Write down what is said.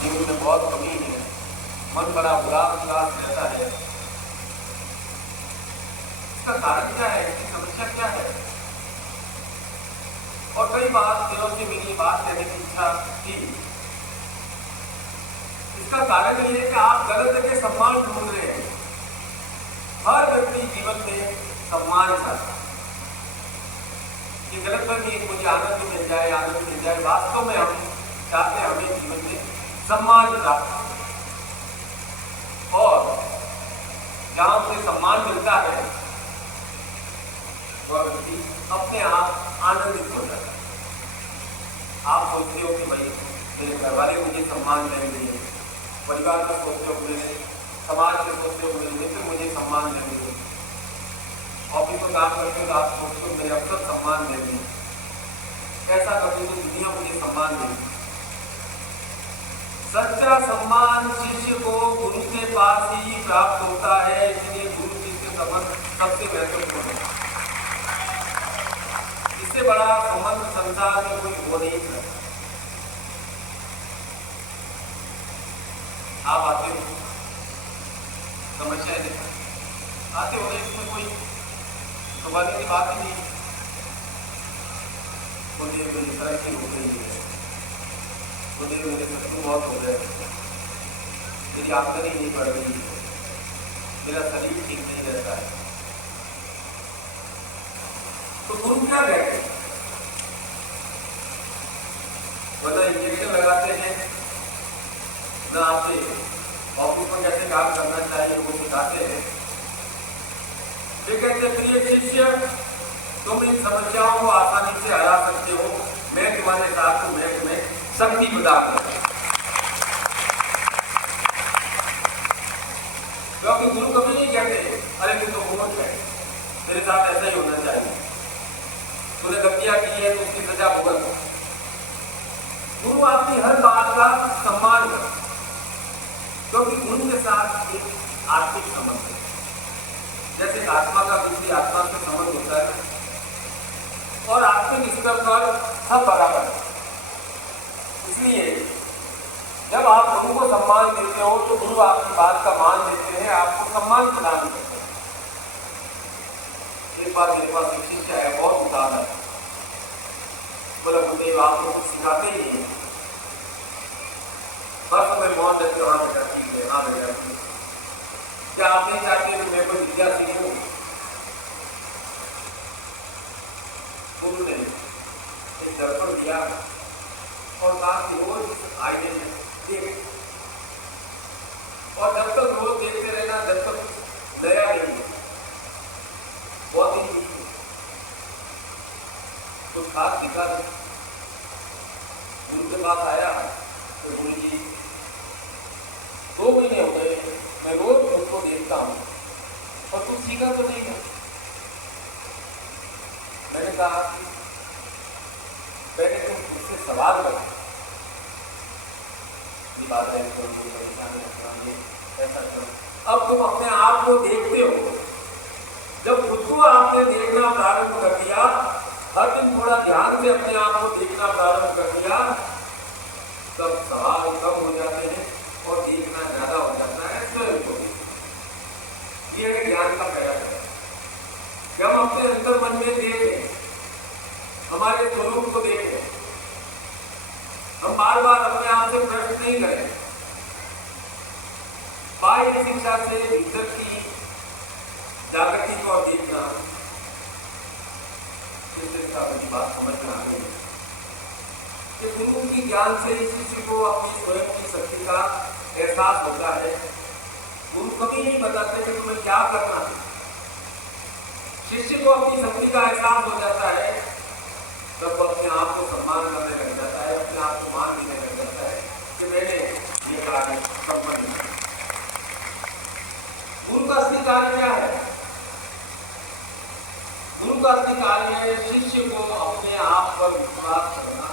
जीवन में बहुत कमी है, मन बड़ा उदास रहता है। इसका कारण क्या है, इसकी समस्या क्या है? और कई बार दिनों से मेरी बात कहने की इच्छा थी। इसका कारण ये है कि आप गलत जगह सम्मान ढूंढ रहे हैं। हर व्यक्ति जीवन में सम्मान चाहता है। ये गलत फहमी है, मुझे आनंद मिल जाए। वास्तव में हम चाहते हैं हमें जीवन में सम्मान प्राप्त, और जहां मुझे सम्मान मिलता है वह व्यक्ति अपने आप आनंदित हो जाता है। आप सोचते हो कि भाई मेरे घर वाले मुझे सम्मान देंगे, परिवार में सोचते हो मेरे समाज में सोचते हो मेरे मित्र मुझे सम्मान देंगे, ऑफिस में काम करते हो आप सोचते हो मेरे अफसर सम्मान देंगे, ऐसा करते तो दुनिया मुझे सम्मान देगी। सच्चा सम्मान शिष्य को गुरु के पास ही प्राप्त होता है, इसलिए गुरु शिष्य संबंध सबसे महत्वपूर्ण है। इससे बड़ा संबंध संसार में कोई हो नहीं सकता। आप आते हो, समस्या नहीं आते हो, इसमें कोई सवाल की बात ही नहीं। मुझे मेरी तरक्की हो गई है, मुझे मेरे शत्रु बहुत हो गए, मेरी आमदनी नहीं बढ़ रही है, मेरा शरीर ठीक नहीं रहता है, तो गुरु क्या कहते हैं? वरना इंजेक्शन लगाते हैं ना, आपसे ऑफिस में कैसे काम करना चाहिए वो सिखाते हैं। वे कहते हैं प्रिय शिष्य, तुम इन समस्याओं को आसानी से हरा सकते हो, मैं तुम्हारे साथ हूं, मैं तुम्हें शक्ति प्रदान करता हूं। क्योंकि गुरु कभी नहीं कहते अरे तू तो मूर्ख है, तेरे साथ ऐसा ही होना चाहिए, तूने गलतियां की है तो उसकी सजा भुगत। गुरु आपकी हर बात का सम्मान करता, क्योंकि गुरु के साथ एक आत्मिक संबंध है। जैसे आत्मा का दूसरी आत्मा से संबंध होता है, और आत्मिक स्तर पर सब बराबर है। इसलिए जब आप गुरु को सम्मान देते हो तो गुरु आपकी बात का मान देते हैं, आपको सम्मान प्रदान करते हैं। एक बार मेरे पास एक शिष्य है, बहुत उदार है, बोला गुरुदेव आप लोग सिखाते ही नहीं, बस हमें मौन देते वहां बेटा ठीक है, हाँ बेटा ठीक है, क्या आप नहीं चाहते कि मैं कोई विद्या सीखूं? गुरु ने एक दर्पण दिया और कहा कि रोज आईने में देख, और जब तक रोज देखते रहना जब तक नया नहीं बहुत ही कुछ खास सीखा। गुरु के पास आया तो गुरु जी 2 महीने हो गए मैं रोज उसको देखता हूँ और कुछ सीखा तो नहीं है। मैंने कहा पहले तुम उससे सवाल करो, बात है ऐसा करो। अब तुम अपने आप को देखते हो, जब खुद को आपने देखना प्रारंभ कर दिया, हर दिन थोड़ा ध्यान से अपने आप को देखना प्रारंभ कर दिया, तब सवाल कम हो जाते हैं और देखना ज्यादा हो जाता है स्वयं को। ये है ज्ञान का पहला है। जब हम अपने अंतर मन में देखें, हमारे स्वरूप को देखें, हम बार बार अपने आप से प्रश्न नहीं करें, बाह्य शिक्षा से भीतर की जागृति को देखना, इससे बात समझ में आ गई कि गुरु की ज्ञान से शिष्य को अपनी स्वयं की शक्ति का एहसास होता है। गुरु कभी नहीं बताते कि तुम्हें क्या करना है। शिष्य को अपनी शक्ति का एहसास हो जाता है, तब अपने आप को सम्मान करने लग जाता है, अपने आप को मान देने लग जाता है कि मैंने ये कार्य सम्मान किया। गुरु का असली कार्य क्या है? गुरु का असली कार्य है शिष्य को अपने आप पर विश्वास करना,